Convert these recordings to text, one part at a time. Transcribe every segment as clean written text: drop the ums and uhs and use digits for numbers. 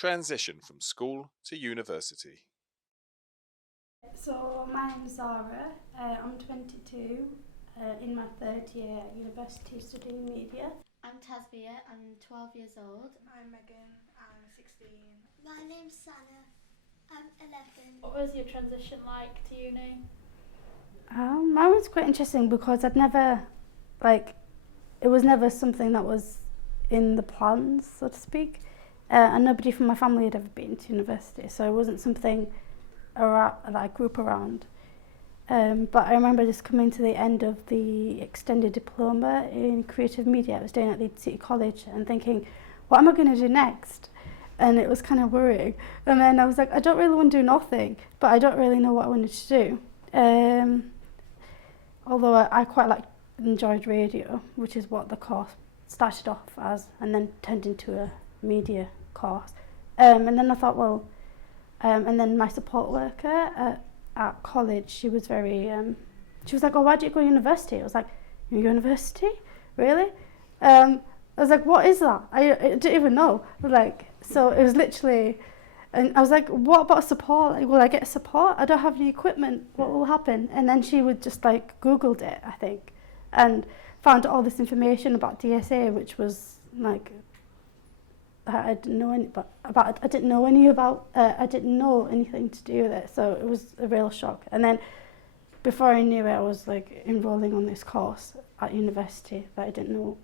transition from school to university. So my name's Zara, I'm 22, in my third year at university studying media. I'm Tasbia, I'm 12 years old. I'm Megan, I'm 16. My name's Sana, I'm 11. What was your transition like to uni? Mine was quite interesting because it was never something that was in the plans, so to speak. And nobody from my family had ever been to university, so it wasn't something that I grew up around. But I remember just coming to the end of the extended diploma in creative media I was doing at Leeds City College and thinking, what am I going to do next? And it was kind of worrying. And then I was like, I don't really want to do nothing, but I don't really know what I wanted to do. Although I quite enjoyed radio, which is what the course started off as, and then turned into a media course. And then I thought, and then my support worker at college, she was like, oh, why do you go to university? I was like, university? Really? I was like, what is that? I didn't even know. So it was literally, and I was like, what about support? Like, will I get support? I don't have any equipment. What will happen? And then she would just Googled it, I think, and found all this information about DSA, which was I didn't know anything to do with it, so it was a real shock. And then before I knew it, I was enrolling on this course at university that I didn't know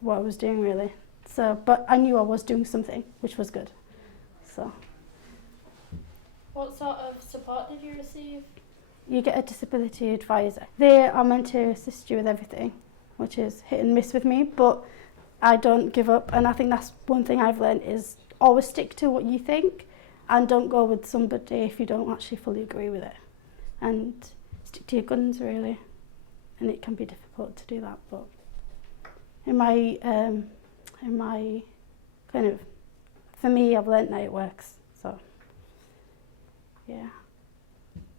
what I was doing really. So, but I knew I was doing something, which was good. So. What sort of support did you receive? You get a disability advisor. They are meant to assist you with everything, which is hit and miss with me, but I don't give up, and I think that's one thing I've learned is always stick to what you think and don't go with somebody if you don't actually fully agree with it, and stick to your guns really. And it can be difficult to do that, but in my kind of, for me, I've learnt that it works, so yeah.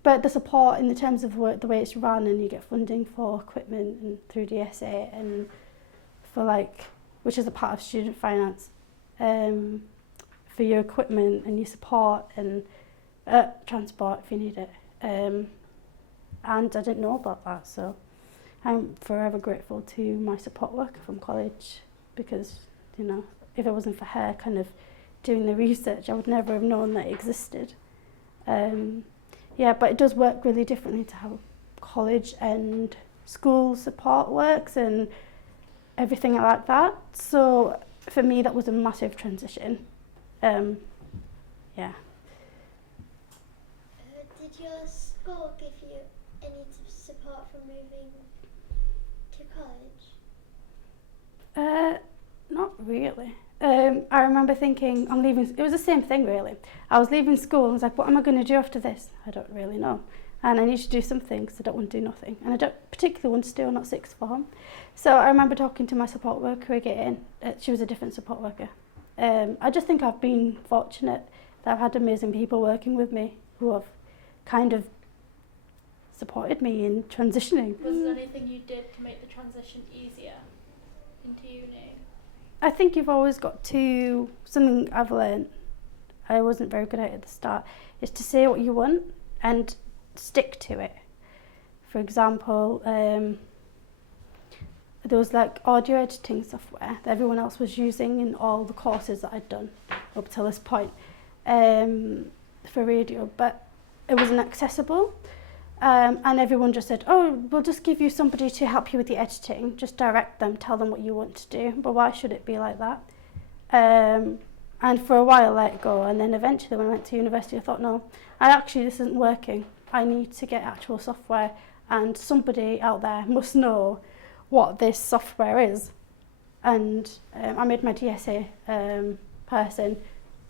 But the support in the terms of the way it's run, and you get funding for equipment and through DSA and for which is a part of student finance, for your equipment and your support and transport if you need it. And I didn't know about that, so I'm forever grateful to my support worker from college, because if it wasn't for her kind of doing the research, I would never have known that it existed. But it does work really differently to how college and school support works and everything like that. So for me, that was a massive transition. Did your school give you any support from moving to college? Not really. I remember thinking, I'm leaving. It was the same thing really. I was leaving school and I was like, what am I going to do after this? I don't really know. And I need to do something because I don't want to do nothing. And I don't particularly want to do not sixth form. So I remember talking to my support worker again. She was a different support worker. I just think I've been fortunate that I've had amazing people working with me who have kind of supported me in transitioning. Was there anything you did to make the transition easier into uni? I think you've always got to, something I've learned, I wasn't very good at the start, is to say what you want and stick to it. For example, there was audio editing software that everyone else was using in all the courses that I'd done up till this point for radio, but it wasn't accessible. And everyone just said, oh, we'll just give you somebody to help you with the editing, just direct them, tell them what you want to do, but why should it be like that? And for a while I let it go, and then eventually when I went to university I thought, no, this isn't working. I need to get actual software, and somebody out there must know what this software is. And I made my DSA person,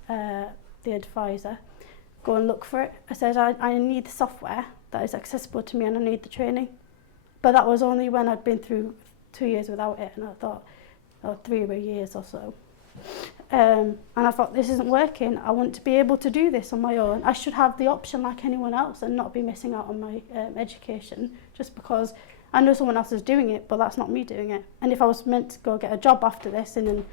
the advisor, go and look for it. I said, I need the software that is accessible to me and I need the training. But that was only when I'd been through 2 years without it, and I thought, 3 years or so. And I thought, this isn't working. I want to be able to do this on my own. I should have the option like anyone else and not be missing out on my education just because I know someone else is doing it, but that's not me doing it. And if I was meant to go get a job after this in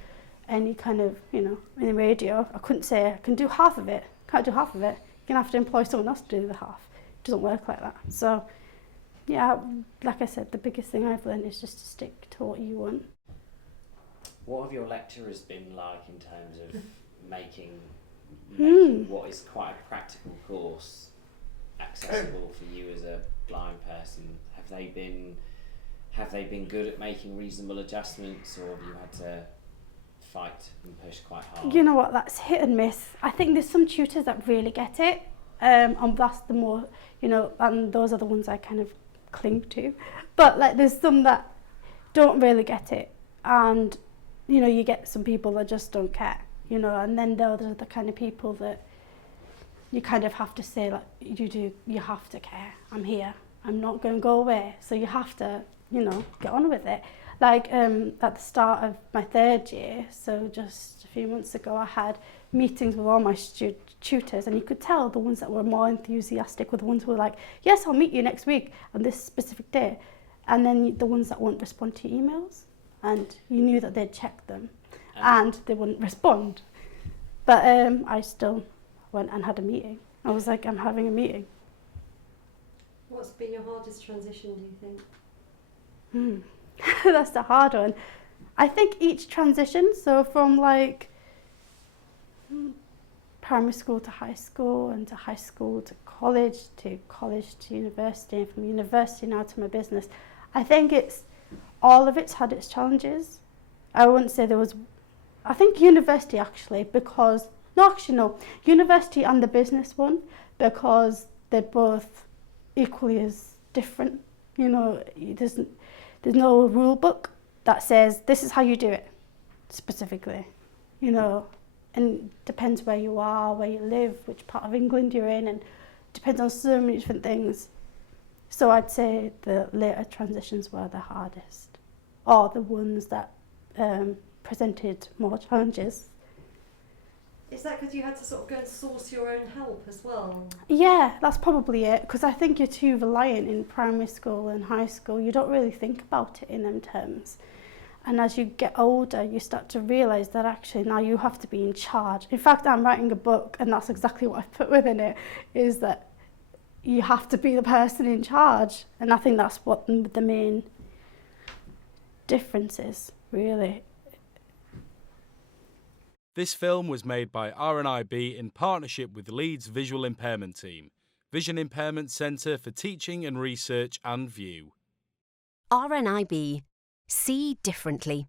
any kind of, you know, in the radio. I couldn't say I can do half of it. Can't do half of it. You're going to have to employ someone else to do the half. It doesn't work like that. So, yeah, like I said, the biggest thing I've learned is just to stick to what you want. What have your lecturers been like in terms of making what is quite a practical course accessible for you as a blind person? Have they been good at making reasonable adjustments, or have you had to fight and push quite hard? You know what, that's hit and miss. I think there's some tutors that really get it, and that's the more, you know, and those are the ones I kind of cling to. But like, there's some that don't really get it, and you know, you get some people that just don't care, you know, and then those are the kind of people that you kind of have to say, like, you have to care. I'm here. I'm not going to go away. So you have to, you know, get on with it. Like at the start of my third year, so just a few months ago, I had meetings with all my tutors, and you could tell the ones that were more enthusiastic were the ones who were like, yes, I'll meet you next week on this specific day. And then the ones that won't respond to your emails, and you knew that they'd check them and they wouldn't respond. But I still went and had a meeting. I was like, I'm having a meeting. What's been your hardest transition, do you think? That's the hard one. I think each transition, so from like primary school to high school, and to high school to college to university, and from university now to my business, I think all of it's had its challenges. I wouldn't say there was, I think university actually, because, university and the business one, because they're both equally as different. You know, there's no rule book that says this is how you do it specifically, you know, and depends where you are, where you live, which part of England you're in, and depends on so many different things. So I'd say the later transitions were the hardest, or the ones that presented more challenges. Is that because you had to sort of go and source your own help as well? Yeah, that's probably it, because I think you're too reliant in primary school and high school. You don't really think about it in them terms. And as you get older, you start to realise that actually now you have to be in charge. In fact, I'm writing a book, and that's exactly what I've put within it, is that you have to be the person in charge. And I think that's what the main difference is, really. This film was made by RNIB in partnership with Leeds Visual Impairment Team, Vision Impairment Centre for Teaching and Research and View. RNIB. See differently.